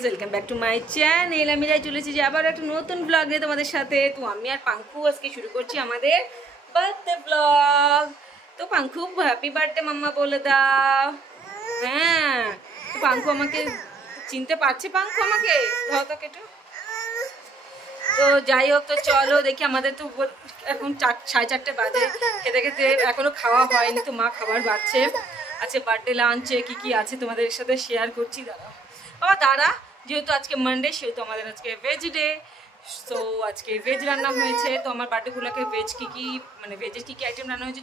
Guys, welcome back to my channel. আমি চলেছি যে আবার একটা নতুন ব্লগ নিয়ে তোমাদের সাথে। তো আমি আর পাঙ্কু আজকে শুরু করছি আমাদের বার্থডে ব্লগ। তো পাঙ্কু হ্যাপি বার্থডে মাম্মা বলে দাও। হ্যাঁ, তো পাঙ্কু আমাকে চিনতে পারছে? পাঙ্কু আমাকে ধরো তো কেটে। তো যাই হোক, তো চলো দেখি। আমাদের তো এখন 4:30 বাজে, খেতে খেতে এখনো খাওয়া হয়নি। তো মা খাবার বাড়ছে। আচ্ছা, বার্থডে লাঞ্চে কি কি আছে তোমাদের সাথে শেয়ার করছি। দাঁড়া, যেহেতু আজকে মানডে সেহেতু আমাদের আজকে ভেজ ডে। তো আজকে ভেজ রান্না হয়েছে। তো আমার বার্থডেগুলোকে ভেজ কি মানে ভেজের কি আইটেম রান্না হয়েছে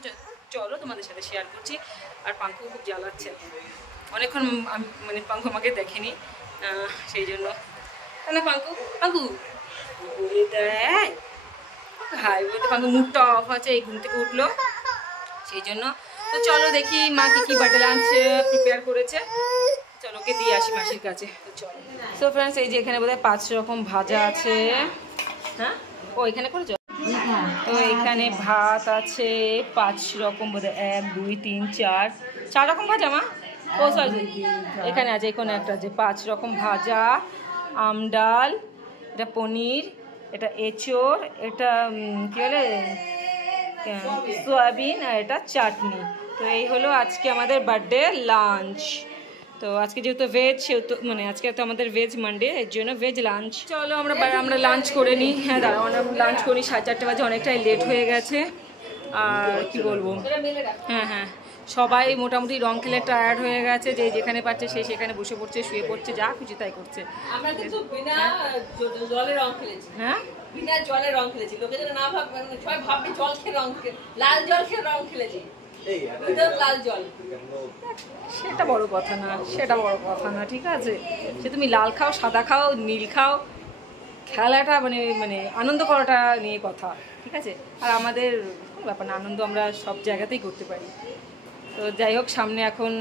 চলো তোমাদের সাথে শেয়ার করছি। আর পাঙ্কু খুব জ্বালাচ্ছে, অনেকক্ষণ মানে পাঙ্কু আমাকে দেখেনি, সেই জন্য। না পাঙ্কু, পাঙ্কু হাই বলতে পাঙ্কু মুডটা অফ আছে, এই ঘুম থেকে উঠলো সেই জন্য। তো চলো দেখি মা কি বার্থডে লাঞ্চ প্রিপেয়ার করেছে। চলো ওকে দিয়ে আসি মাসির কাছে। তো চলো। সো ফ্রেন্ডস, এই যে এখানে বোধহয় 5 রকম ভাজা আছে। হ্যাঁ, ও এখানে করেছো? তো এখানে ভাত আছে 5 রকম, বোধহয় 1 2 3 4 রকম ভাজা। মা ও সরি, এখানে আছে এখানে একটা আছে 5 রকম ভাজা, আম ডাল, এটা পনির, এটা এঁচোড়, এটা কি বলে সয়াবিন, আর এটা চাটনি। তো এই হলো আজকে আমাদের বার্থডে লাঞ্চ। তো আজকে যেহেতু ভেজ সেহেতু মানে আজকে তো আমাদের ভেজ মানডে, এর জন্য ভেজ লাঞ্চ। চলো আমরা লাঞ্চ করে নিই। হ্যাঁ দাঁড়াও, আমরা লাঞ্চ করি। 4:30 বাজে, অনেকটাই লেট হয়ে গেছে। আর কি বলবো, হ্যাঁ সবাই মোটামুটি রং খেলে টায়ার্ড হয়ে গেছে। যে যেখানে পাচ্ছে সে সেখানে বসে পড়ছে, শুয়ে পড়ছে, যা খুশি তাই করছে। আমরা কিন্তু বিনা জলে রং খেলেছি। হ্যাঁ, বিনা জলে রং খেলেছি। লোকে যেন না ভাববে, সবাই ভাববে জল খেয়ে রং খেলে, লাল জল খেয়ে রং খেলেছি। লাল জল সেটা বড় কথা না, সেটা বড় কথা না, ঠিক আছে। সে তুমি লাল খাও, সাদা খাও, নীল খাও, খেলাটা মানে মানে আনন্দ করাটা নিয়ে কথা, ঠিক আছে। আর আমাদের ব্যাপার না, আনন্দ আমরা সব জায়গাতেই করতে পারি। তো যাই হোক, সামনে এখন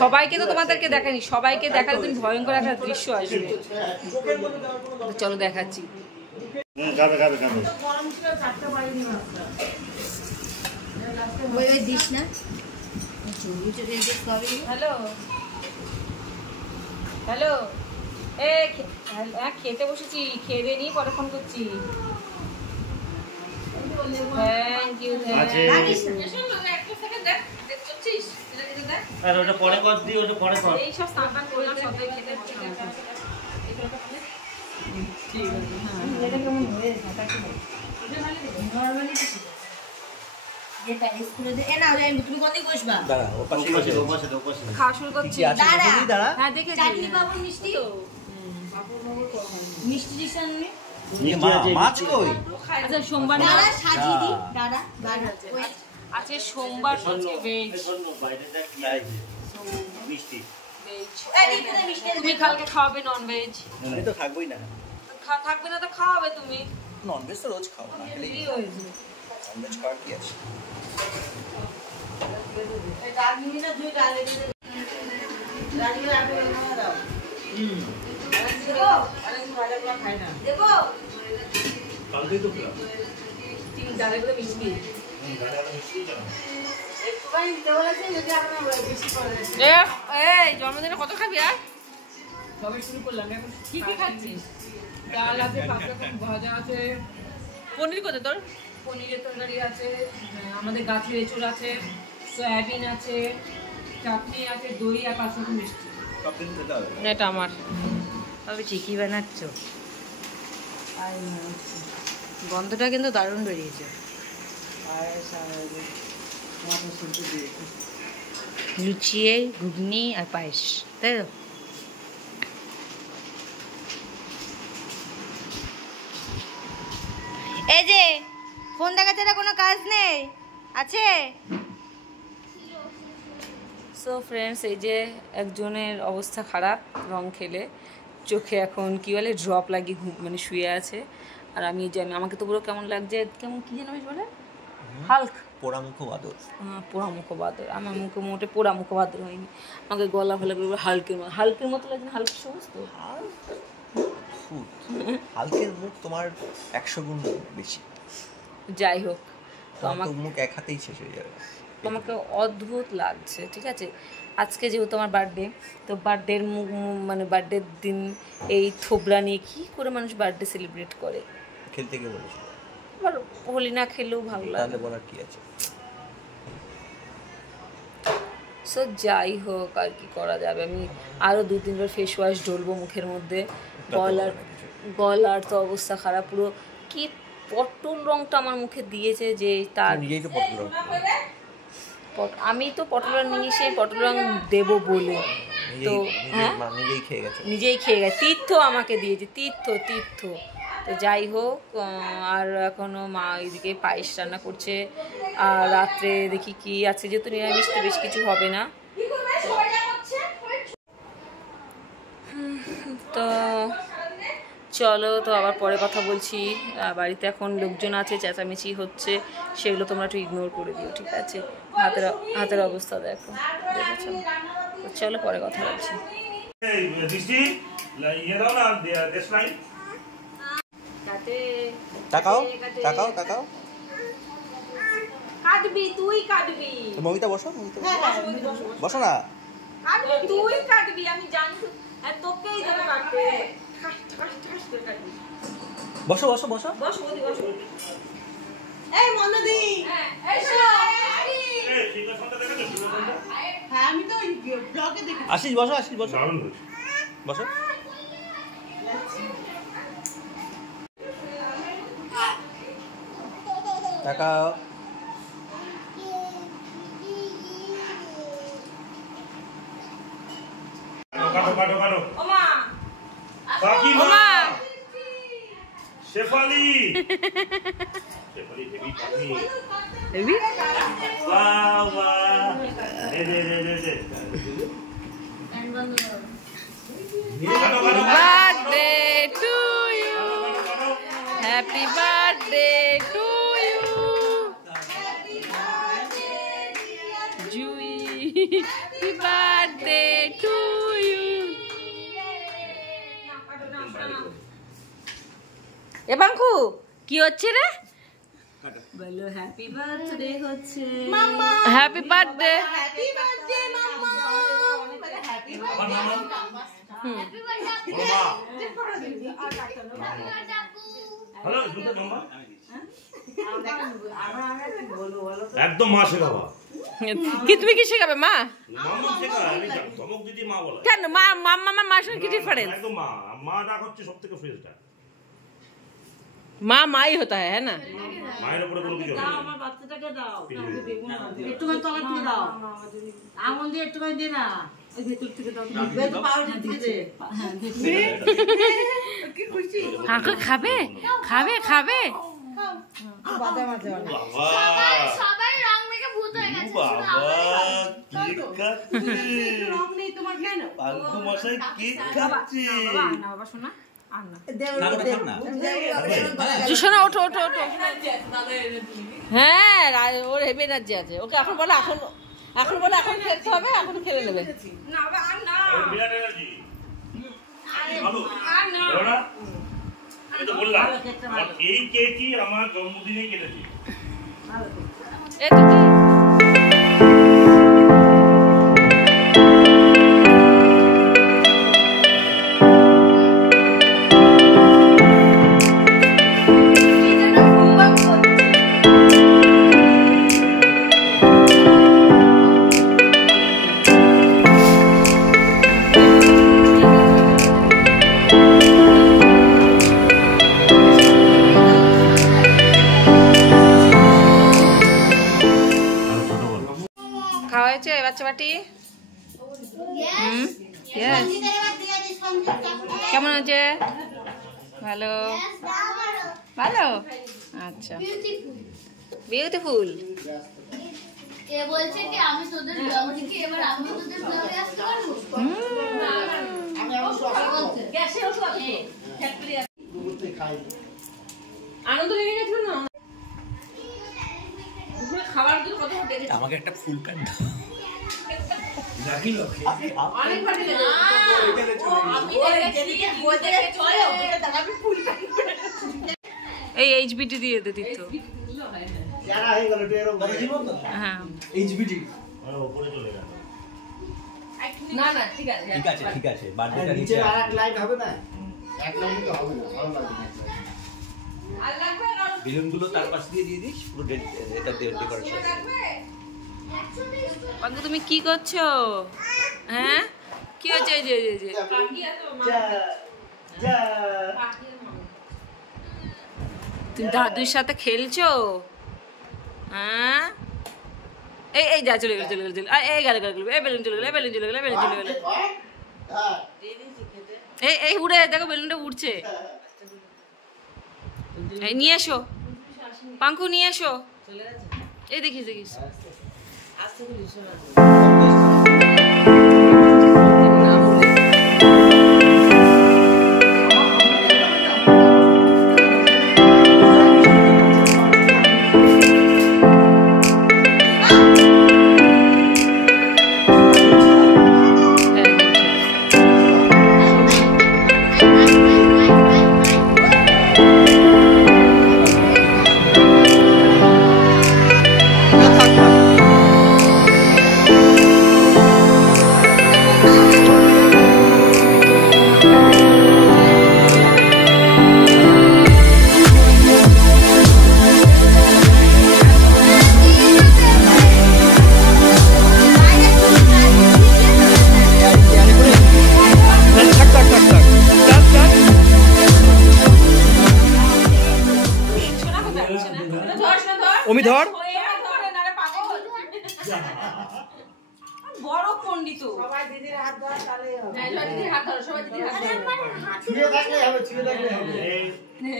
সবাইকে তো তোমাদেরকে দেখানি, সবাইকে দেখালে তুমি ভয়ঙ্কর একটা দৃশ্য আসবে। চলো দেখাচ্ছি। হ্যালো হ্যালো, খেতে বসেছি, খেয়ে দিয়ে নিয়ে পরে ফোন করছি। Thank you. এই সব স্নান করলাম, সবাই খেতে বসলাম। খাওয়া শুরু করছি। হ্যাঁ দেখেছি। আচ্ছা সোমবার আজকে সোমবার, তুমি কালকে খাওয়াবে ননভেজ? তো থাকবোই না। থাকবে না তো খাওয়াবে তুমি? ননভেজ তো রোজ খাও না, ননভেজ খাওয়ার কি আছে? জন্মদিনে কত খাবি? আর সবাই শুরু করলাম। এখন কি কি খাচ্ছিস? ডাল আছে, 5 রকম ভাজা আছে, পনির কোথায় তোর? পনিরের তরকারি আছে, আমাদের গাছের এঁচোড় আছে, সয়াবিন আছে, চাটনি আছে, দই আর 5 রকম মিষ্টি। এটা আমার তবে চিকি বানাচ্ছ। গন্ধটা কিন্তু দারুণ বেরিয়েছে। লুচিয়ে ঘুগনি আর পায়েস, তাই তো? এই যে ফোন দেখা ছাড়া কোনো কাজ নেই, আছে? সো ফ্রেন্ডস, এই যে একজনের অবস্থা খারাপ রং খেলে, চোখে এখন কি বলে ড্রপ লাগিয়ে মানে শুয়ে আছে। আর আমি জানি আমাকে তো পুরো কেমন লাগছে, কেমন কি যেন বলে হাল্ক, পোড়ামুখ বাদর। পোড়ামুখ বাদর। আমার মুখে মোটে পোড়ামুখ বাদর হয়নি, আমাকে গলা ভালো করে হালকের মতো লাগছে। হালক সবুজ তো, হালকের মুখ তোমার 100 গুণ বেশি। যাই হোক, তো আমার মুখ এক হাতেই শেষ হয়ে যাবে। আমাকে অদ্ভুত লাগছে, ঠিক আছে। আজকে যেহেতু আমার বার্থডে, তো বার্থডের মানে বার্থডের দিন এই থোবরা নিয়ে কী করে মানুষ বার্থডে সেলিব্রেট করে। খেলতে গিয়ে বলেছিল, আবার হোলি না খেলেও ভালো লাগে। তাহলে বলার কি আছে। সো যাই হোক, আর কি করা যাবে। আমি আরও 2-3 বার ফেস ওয়াশ ঢলবো মুখের মধ্যে। গলার তো অবস্থা খারাপ, পুরো কি পটল রঙটা আমার মুখে দিয়েছে যে তার নিজেই তো পটল রং, আমি তো পটল রং নিয়ে সেই পটল রং দেবো বলে তো নিজেই খেয়ে গেছে, নিজেই খেয়ে গেছে। তীর্থ আমাকে দিয়েছে, তীর্থ। তো যাই হোক, আর এখনও মা এদিকে পায়েস রান্না করছে। আর রাত্রে দেখি কি আছে, যেহেতু নিরামিষ তো বেশ কিছু হবে না। তো চলো, তো আবার পরে কথা বলছি। বাড়িতে এখন লোকজন আছে, চেঁচামেচি হচ্ছে, সেগুলো তোমরা একটু ইগনোর করে দিও, ঠিক আছে। হাতের অবস্থা দেখো, দেখেছো। চলো পরে কথা বলছি। তাকাও কাটবি, তুই কাটবি। মমিতা বসো, বসো না। কাটবি, তুই কাটবি, আমি জানি তোকেই দেবো কাটতে। বসো। এই মনদি, এই শোনো, হ্যাঁ আমি তো ব্লগে দেখেছি। আশিস বসো। তাকাও। কাটো। ওমা কাকিমা, ওমা শেফালি হেভি পাখি। বাহ দে। Birthday to you, happy birthday to you Jui, happy birthday to you. এ বাঙ্কু, কি হচ্ছে রে? বলো হ্যাপি বার্থডে হচ্ছে। Mamma, happy birthday. Happy birthday mamma. Happy birthday mamma. Hello, শুনতে মাম্মা একদম মা শেখাবা। কি তুমি কি শেখাবে? মা মাম্মা শেখায়, আমি ধমক দিদি মা বলে। কেন? মাম্মা মার সঙ্গে কি ডিফারেন্স? একদম মা ডাক হচ্ছে সবথেকে ফ্রেশটা। মাই হতা है ना। মায়ের উপরে কোনো কিছু হয় না। আমার বাচ্চাটাকে দাও, একটুখানি তলা থেকে দাও, আঙুল দিয়ে একটুখানি দে না, ওই ভেতর থেকে দাও, ভেতর পাউডার থেকে দে। কি খুশি কাকু খাবে। বাদাম আছে অনেক। সবাই রং মেখে ভূত হয়ে গেছে। বাবা কেক কাটছে, রং নেই তোমার কেন? পাঙ্কু মশাই কেক কাটছে। বাবা শোনা আর না। শোনা ওঠো। হ্যাঁ, ওর হেভি এনার্জি আছে। ওকে এখন বলে এখন খেলতে হবে, এখন খেলে নেবে। না আর না, বিরাট এনার্জি। ভালো বলো না, আমি তো বললাম এই কেকই আমার জন্মদিনে কেটেছি। এই তো কি খাওয়া হয়েছে বাচ্চা বাটি? কেমন হয়েছে? ভালো। আচ্ছা, বিউটিফুল। এ বলছে কি আমি তোদের ব্লগে কি এবার আমি তোদের ব্লগে আসতে পারবো? আনন্দ লেগে গেছিল না খাবার জন্য? কত দেখেছি আমাকে একটা ফুল প্যান্ট দাও। অনেক ভালো লেগেছে। এই এইচবিটি দিয়ে দে তীর্থ। হ্যাঁ এইচবিটি ওপরে চলে গেল। না না ঠিক আছে ঠিক আছে বার্থডেটা নিচে আর এক লাইন হবে না, এক লাইন তো হবে না, ভালো লাগবে না। বেলুনগুলো তার পাশ দিয়ে দিস পুরো এটা ডেকোরেশন। পাঙ্কু তুমি কি করছো? হ্যাঁ কি হচ্ছে? এই যে তুমি দাদুর সাথে খেলছো? হ্যাঁ এই যা চলে গেল এই গেল এই বেলুন চলে গেল এই উড়ে দেখো বেলুনটা উড়ছে। এই নিয়ে এসো পাঙ্কু, নিয়ে এসো। এই দেখিস অমি ধর। বড় পণ্ডিত সবাই দিদির হাত ধর, তাহলে হবে। দিদির হাত ধরো, সবাই দিদির হাত ধরো। ছুঁয়ে থাকলে হবে, ছুঁয়ে থাকলে হবে।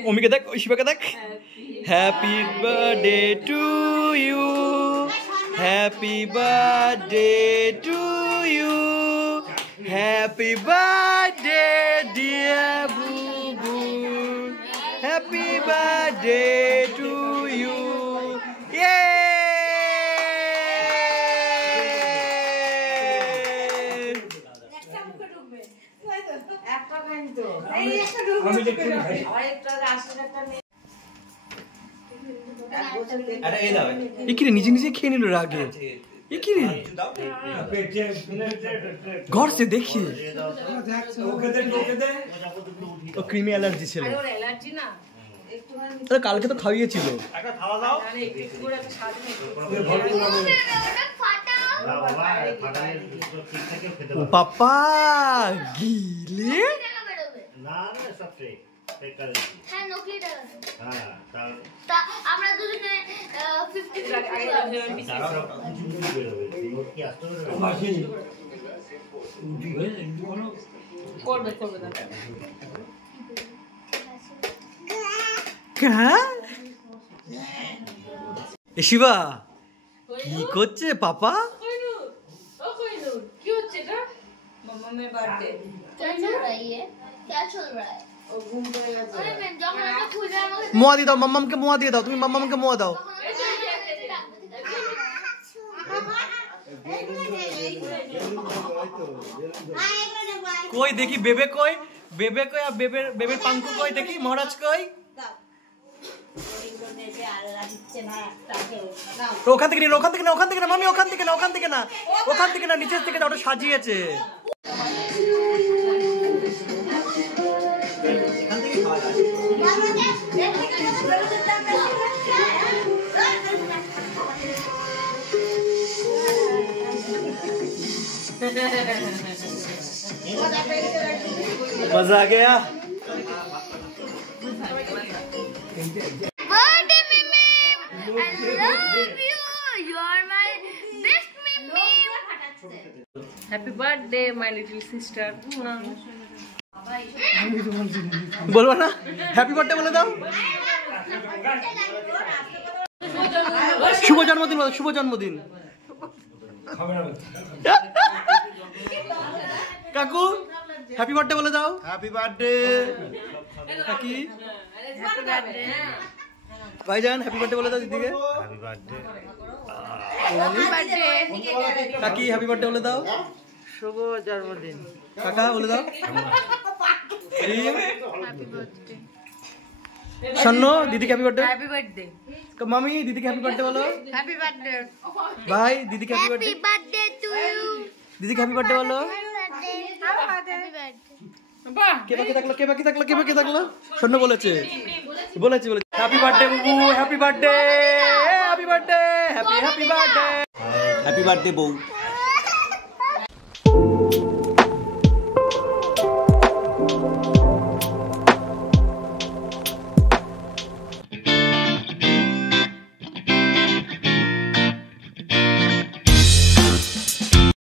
অমিকে দেখ, শিবাকে দেখ। Happy birthday to you, happy birthday to you, happy birthday dear Bubu, happy birthday to you. একটা খাইনি তো। একিরে নিজে নিজে খেয়ে নিল রাগে। একিরে ঘর সে দেখি ও ক্রিমি অ্যালার্জি ছিল। অ্যালার্জি না আরে কালকে তো খাইয়েছিল। পাপা গিলে আমরা দুজনে 50 করবে শিবা কি করছে পাপা? কি হচ্ছে এটা? মামামের বার্থডে। क्या चल रहा है ये? क्या चल रहा है? ও ঘুম পেয়ে গেছে। अरे मैं जब मैं खुले আমাকে মোয়া দিয়ে দাও, মাম্মামকে মোয়া দিয়ে দাও। তুমি মাম্মামকে মোয়া দাও। কই দেখি বেবে কই, বেবে কই আর বেবের পাঙ্কু কই দেখি, মহারাজ কই? ওখান থেকে না মামি, ওখান থেকে না নিচের থেকে না, ওটা সাজিয়েছে। मजा आ गया। बर्थडे मिमी, I love you. You are my best मिमी. Happy birthday my little sister. বলবো না হ্যাপি বার্থডে বলে দাও। শুভ জন্মদিন বলো, শুভ জন্মদিন। কাকু হ্যাপি বার্থডে বলে দাও। হ্যাপি বার্থডে কাকি, ভাইজান হ্যাপি বার্থডে বলে দাও দিদিকে। হ্যাপি বার্থডে কাকি, হ্যাপি বার্থডে বলে দাও। শুভ জন্মদিন। কাকা বলে দাও। শোনো দিদিকে হ্যাপি বার্থডে। হ্যাপি বার্থডে মামি দিদিকে হ্যাপি বার্থডে বলো। হ্যাপি বার্থডে ভাই দিদিকে happy birthday. Happy birthday to you দিদিকে হ্যাপি বার্থডে বলো। হ্যাপি বার্থডে বাহ কে বাকি থাকলো কে বাকি থাকলো কে বাকি থাকলো? শোনো বলেছে বলেছে বলেছে হ্যাপি বার্থডে বুবু happy birthday happy birthday happy happy birthday happy birthday বউ।